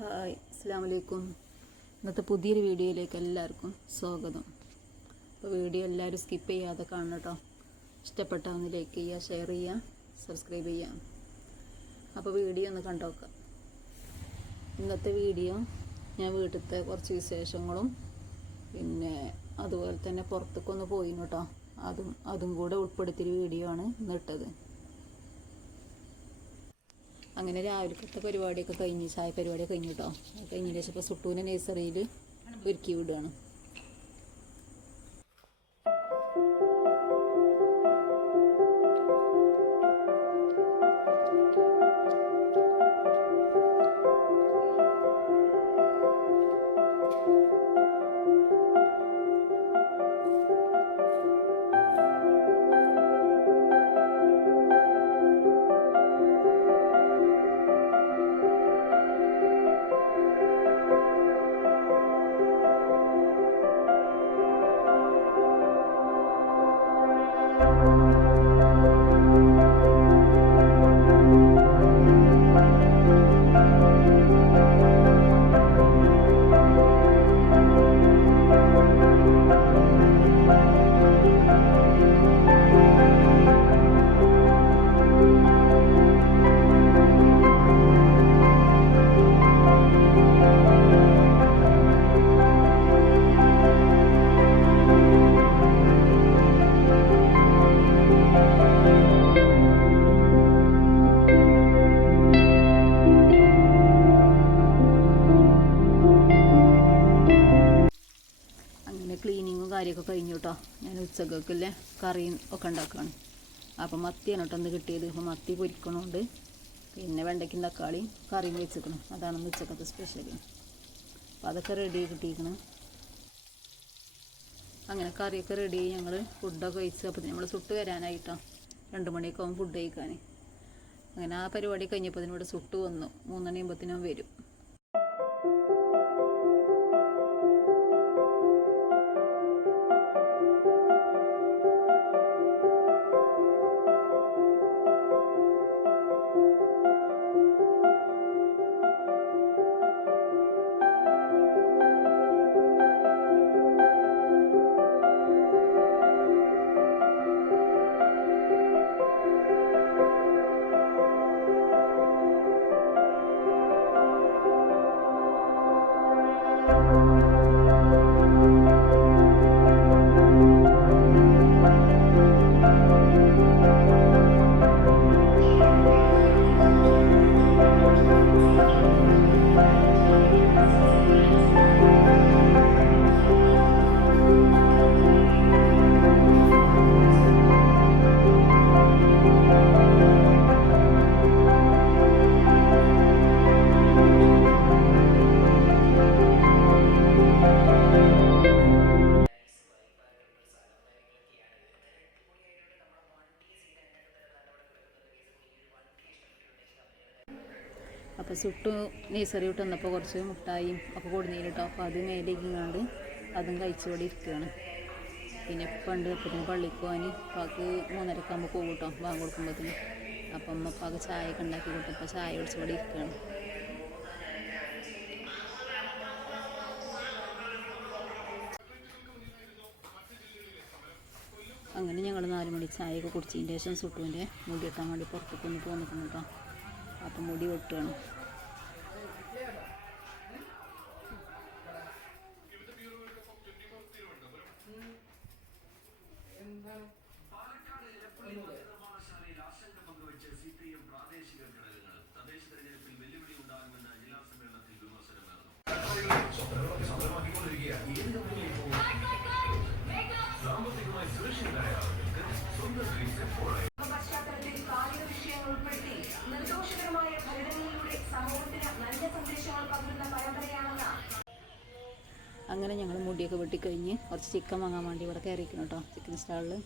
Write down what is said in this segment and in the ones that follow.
Hi, അസ്സലാമു അലൈക്കും. ഇന്നത്തെ പുതിയൊരു വീഡിയോയിലേക്ക് എല്ലാവർക്കും സ്വാഗതം. അപ്പോൾ വീഡിയോ എല്ലാവരും സ്കിപ്പ് ചെയ്യാതെ കാണണം കേട്ടോ. ഇഷ്ടപ്പെട്ടാൽ ഒന്ന് ലൈക്ക് ചെയ്യുക, ഷെയർ ചെയ്യുക, സബ്സ്ക്രൈബ് ചെയ്യുക. അപ്പോൾ വീഡിയോ ഒന്ന് കണ്ടുനോക്കാം. ഇന്നത്തെ വീഡിയോ ഞാൻ വീട്ടിലത്തെ കുറച്ച് വിശേഷങ്ങളും പിന്നെ അതുപോലെ തന്നെ പുറത്തേക്കൊന്ന് പോയിരുന്നു കേട്ടോ. അതും കൂടെ ഉൾപ്പെടുത്തിയൊരു വീഡിയോ ആണ് ഇന്നിട്ടത്. അങ്ങനെ രാവിലത്തെ പരിപാടിയൊക്കെ കഴിഞ്ഞ് ചായ പരിപാടിയൊക്കെ കഴിഞ്ഞു കേട്ടോ. കഴിഞ്ഞതിന് ശേഷം ഇപ്പോൾ സുട്ടൂനെ നഴ്സറിയിൽ ഒരുക്കി വിടുകയാണ്. ക്ലീനിങ്ങും കാര്യമൊക്കെ കഴിഞ്ഞു കേട്ടോ. ഞാൻ ഉച്ചക്കൊക്കെ കറിയും ഒക്കെ ഉണ്ടാക്കുകയാണ്. അപ്പം മത്തിയാണ് കേട്ടോ ഒന്ന് കിട്ടിയത്. അപ്പോൾ മത്തി പൊരിക്കണോണ്ട് പിന്നെ വെണ്ടയ്ക്കും തക്കാളിയും കറിയും വെച്ചിക്കണം. അതാണെന്ന് ഉച്ചക്കത്തെ സ്പെഷ്യൽ. അപ്പോൾ അതൊക്കെ റെഡി കിട്ടിയിരിക്കണം. അങ്ങനെ കറിയൊക്കെ റെഡി ആയി ഞങ്ങൾ ഫുഡൊക്കെ കഴിച്ച് അപ്പോൾ നമ്മൾ സുട്ട് വരാനായിട്ടോ 2 മണിയൊക്കെ ആവും ഫുഡ് കഴിക്കാൻ. അങ്ങനെ ആ പരിപാടി കഴിഞ്ഞപ്പോൾ ഇവിടെ സുട്ട് വന്നു. 3 മണിയാകുമ്പോഴത്തേനും വരും. അപ്പോൾ സുട്ടു നഴ്സറി വിട്ട് വന്നപ്പോൾ കുറച്ച് മുട്ടായും ഒക്കെ കൊടുന്നീന് കേട്ടോ. അപ്പോൾ അത് മേലേക്കാണ്ട് അതും കഴിച്ചുകൂടി ഇരിക്കുകയാണ്. പിന്നെ പണ്ട് എപ്പോഴും പള്ളിക്ക് പോകാൻ അപ്പാക്ക് 3:30 ആകുമ്പോൾ പോകും കേട്ടോ ബാങ്ക് കൊടുക്കുമ്പോഴത്തേന്. അപ്പം അമ്മ അപ്പാക്ക് ചായ ഒക്കെ ഉണ്ടാക്കി കൊടുത്തപ്പോൾ ചായ കുടിച്ചുകൂടി ഇരിക്കുകയാണ്. അങ്ങനെ ഞങ്ങൾ 4 മണി ചായയൊക്കെ കുടിച്ചതിന് ശേഷം സുട്ടുവിൻ്റെ മുടി വെട്ടാൻ വേണ്ടി പുറത്തേക്കൊന്ന് പോന്നിട്ടുണ്ട് കേട്ടോ. അപ്പം മുടി വെട്ടുകയാണ്. അങ്ങനെ ഞങ്ങൾ മുടിയൊക്കെ വെട്ടിക്കഴിഞ്ഞ് കുറച്ച് ചിക്കൻ വാങ്ങാൻ വേണ്ടി ഇവിടെ കയറിയിരിക്കണം കേട്ടോ. ചിക്കൻ സ്റ്റാളിൽ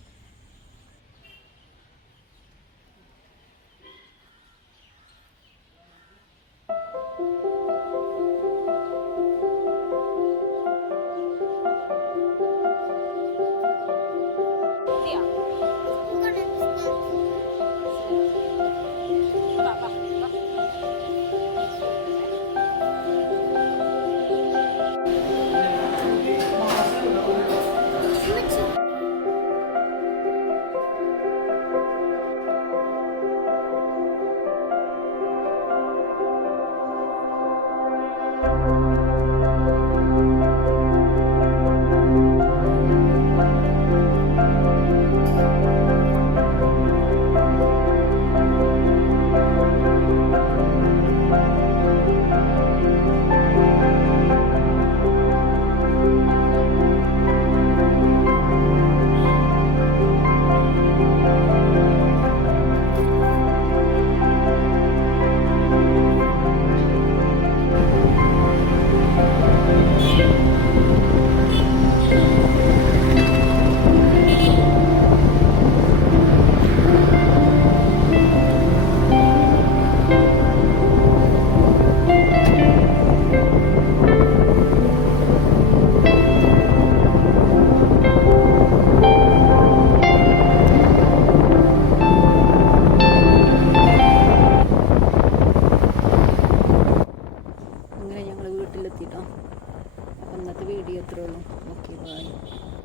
ബൈ.